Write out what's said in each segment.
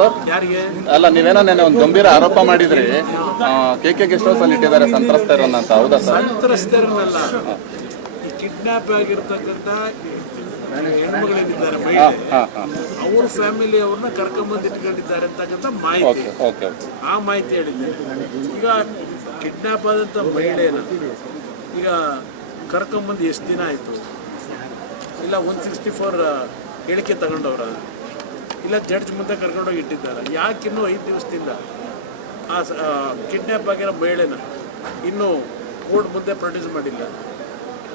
Sir? ಯಾರಿಗೆ? ಅಲ್ಲ ನೀವೇನೋ ನೆನೆ ಒಂದು ಗಂಭೀರ ಆರೋಪ ಮಾಡಿದ್ರಿ. ಕೆ ಕೆ ಗೆಸ್ಟ್ ಹೌಸ್ ಅಲ್ಲಿ ಇಟ್ಟಿದ್ದಾರೆ ಸಂತ್ರಸ್ತರನ್ನ ಅಂತ ಹೌದಾ ಸರ್? ಸಂತ್ರಸ್ತರನ್ನಲ್ಲ. ಈ ಕಿಡ್ನಾಪ್ ಆಗಿರ್ತಕ್ಕಂಥ ಹೆಣ್ಮಗಳೇನಿದ್ದಾರೆ ಮಹಿಳೆ. ಅವ್ರ ಫ್ಯಾಮಿಲಿ ಅವ್ರನ್ನ ಕರ್ಕೊಂಬಂದು ಇಟ್ಕೊಂಡಿದ್ದಾರೆ ಅಂತಕ್ಕಂಥ ಮಾಹಿತಿ. ಓಕೆ ಆ ಮಾಹಿತಿ ಹೇಳಿದ್ದೇನೆ. ಈಗ ಕಿಡ್ನಾಪ್ ಆದಂಥ ಮಹಿಳೆನ ಈಗ ಕರ್ಕೊಂಬಂದು ಎಷ್ಟು ದಿನ ಆಯಿತು? ಇಲ್ಲ ಒನ್ ಸಿಕ್ಸ್ಟಿ ಫೋರ್ ಹೇಳಿಕೆ ತಗೊಂಡವ್ರ? ಇಲ್ಲ ಜಡ್ಜ್ ಮುಂದೆ ಕರ್ಕೊಂಡೋಗಿ ಇಟ್ಟಿದ್ದಾರೆ. ಯಾಕಿನ್ನೂ ಐದು ದಿವಸದಿಂದ ಆ ಕಿಡ್ನ್ಯಾಪ್ ಆಗಿರೋ ಮಹಿಳೆನ ಇನ್ನೂ ಕೋರ್ಟ್ ಮುಂದೆ ಪ್ರೊಡ್ಯೂಸ್ ಮಾಡಿಲ್ಲ?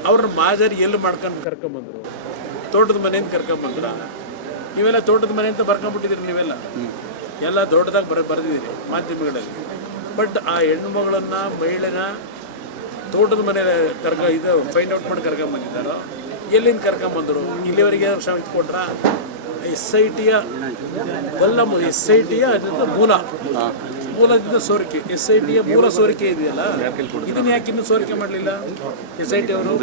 ಅವ್ರನ್ನ ಮಾಜರಿ ಎಲ್ಲಿ ಮಾಡ್ಕೊಂಡು ಕರ್ಕೊಂಬಂದ್ರು? ತೋಟದ ಮನೆಯಿಂದ ಕರ್ಕೊಂಬಂದ್ರ? ನೀವೆಲ್ಲ ತೋಟದ ಮನೆಯಿಂದ ಬರ್ಕೊಂಬಿಟ್ಟಿದ್ದೀರಿ ನೀವೆಲ್ಲ? ಎಲ್ಲ ದೊಡ್ಡದಾಗಿ ಬರ, ಬರೆದಿದ್ದೀರಿ ಮಾಧ್ಯಮಗಳಲ್ಲಿ. ಬಟ್ ಆ ಹೆಣ್ಣು ಮಗಳನ್ನ ಮಹಿಳೆನ ತೋಟದ ಮನೆ ಕರ್ಕ, ಇದು ಫೈಂಡ್ ಔಟ್ ಮಾಡಿ ಕರ್ಕೊಂಬಂದಿದ್ದಾರೋ? ಎಲ್ಲಿಂದ ಕರ್ಕೊಂಬಂದರು? ಇಲ್ಲಿವರೆಗೆ ಶ್ರಮ ಕೊಟ್ರ ಎಸ್ ಐ ಟಿಯ ಬಲ್ಲ ಎಸ್ ಐ ಟಿಯ ಮೂಲ. ಮೂಲದಿಂದ ಸೋರಿಕೆ. ಎಸ್ ಐ ಟಿಯ ಮೂಲ ಸೋರಿಕೆ ಇದೆಯಲ್ಲ? ಇದನ್ನ ಯಾಕೆ ಇನ್ನೂ ಸೋರಿಕೆ ಮಾಡಲಿಲ್ಲ ಎಸ್ ಐ ಟಿ ಅವರು?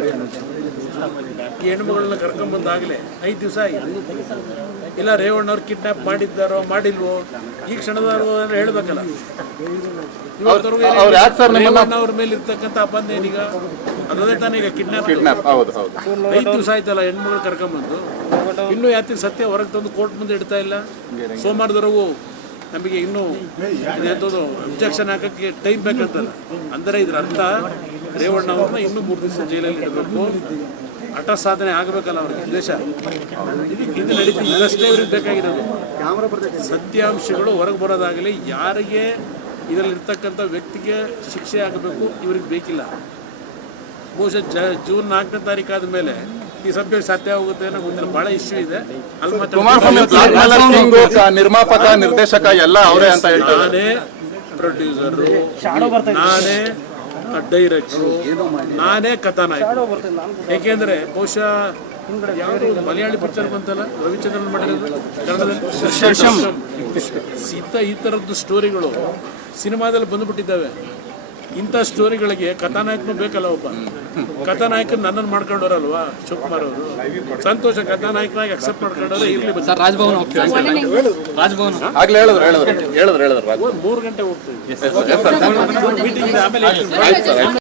ಈ ಹೆಣ್ಮಗಳನ್ನ ಕರ್ಕೊಂಬಂದಾಗಲೇ ಐದು ದಿವಸ ಆಗಿದೆ. ಇಲ್ಲ ರೇವಣ್ಣವ್ರು ಕಿಡ್ನಾಪ್ ಮಾಡಿದ್ದಾರೋ ಮಾಡಿಲ್ವೋ? ಈ ಕ್ಷಣದವರು ಹೇಳ್ಬೇಕಲ್ಲ. ನಿಮ್ಮನ್ನ ಮೇಲೆ ಇರ್ತಕ್ಕಂಥ ಅಪಂದ ಏನೀಗ? ಅದರದೇ ತಾನೇ ಈಗ ಕಿಡ್ನಾಪ್ ಐದು ದಿವಸ ಆಯ್ತಲ್ಲ ಹೆಣ್ಮಗಳು ಕರ್ಕೊಂಬಂದು ಇನ್ನೂ ಯಾತಿ ಸತ್ಯ ಹೊರಗೆ ತಂದು ಕೋರ್ಟ್ ಮುಂದೆ ಇಡ್ತಾ ಇಲ್ಲ. ಸೋಮವಾರದವರೆಗೂ ನಮಗೆ ಇನ್ನೂ ಅಬ್ಜೆಕ್ಷನ್ ಹಾಕಕ್ಕೆ ಟೈಮ್ ಬೇಕಂತಲ್ಲ. ಅಂದರೆ ಇದ್ರ ಅರ್ಥ ರೇವಣ್ಣ ಅವ್ರನ್ನ ಇನ್ನೂ ಮೂರು ದಿವಸ ಜೈಲಲ್ಲಿ ಇಡಬೇಕು. ಹಠ ಸಾಧನೆ ಆಗಬೇಕಲ್ಲ ಅವ್ರಿಗೆ ಉದ್ದೇಶ. ಇದು ಇದು ನಡೀತಿ ಇದಷ್ಟೇ ಇವ್ರಿಗೆ ಬೇಕಾಗಿರೋದು. ಸತ್ಯಾಂಶಗಳು ಹೊರಗೆ ಬರೋದಾಗಲಿ ಯಾರಿಗೆ ಇದರಲ್ಲಿರ್ತಕ್ಕಂಥ ವ್ಯಕ್ತಿಗೆ ಶಿಕ್ಷೆ ಆಗಬೇಕು ಇವ್ರಿಗೆ ಬೇಕಿಲ್ಲ. ಬಹುಶಃ ಜೂನ್ ನಾಲ್ಕನೇ ತಾರೀಕು ಆದ್ಮೇಲೆ ಈ ಸಬ್ಜೆಕ್ಟ್ ಸತ್ಯ ಆಗುತ್ತೆ ಅನ್ನೋ ಮುಂದಿನ ಬಹಳ ಇಶ್ಯೂ ಇದೆ. ಅಲ್ಲಿ ನಿರ್ಮಾಪಕ ನಿರ್ದೇಶಕ ಎಲ್ಲ ಅವರೇ ಅಂತ ಹೇಳ್ತಾರೆ. ನಾನೇ ಪ್ರೊಡ್ಯೂಸರು ನಾನೇ ಡೈರೆಕ್ಟ್ರು ನಾನೇ ಕಥಾನಾಯಕ. ಯಾಕೆಂದ್ರೆ ಬಹುಶಃ ಯಾವುದು ಮಲಯಾಳಿ ಪಿಕ್ಚರ್ ಬಂತಲ್ಲ? ರವಿಚಂದ್ರನ್ ಮಾಡಿರೋದು? ಕನ್ನಡದಲ್ಲಿ? ಸೀತಾ ಈ ಥರದ್ದು ಸ್ಟೋರಿಗಳು ಸಿನಿಮಾದಲ್ಲಿ ಬಂದುಬಿಟ್ಟಿದ್ದಾವೆ. ಇಂಥ ಸ್ಟೋರಿಗಳಿಗೆ ಕಥಾನಾಯಕನು ಬೇಕಲ್ಲ ಒಬ್ಬ. ಕಥಾನಾಯಕನ ನನ್ನನ್ನು ಮಾಡ್ಕೊಂಡವ್ರಲ್ವಾ? ಶಿವಕುಮಾರ್ ಅವರು ಸಂತೋಷ ಕಥಾನಾಯಕನಾಗಿ ಅಕ್ಸೆಪ್ಟ್ ಮಾಡ್ಕೊಂಡವ್ರೆ ಇರ್ಲಿ ಸರ್ ರಾಜಭವನ ರಾಜಭವನ್ ಆಗ್ಲೇ ಹೇಳಿದ್ರು ಹೇಳಿದ್ರು ಹೇಳಿದ್ರು ಹೇಳಿದ್ರು ಮೂರು ಗಂಟೆ ಹೋಗ್ತೀವಿ. ಎಸ್ ಸರ್ ಮೀಟಿಂಗ್ ಇದೆ ಆಮೇಲೆ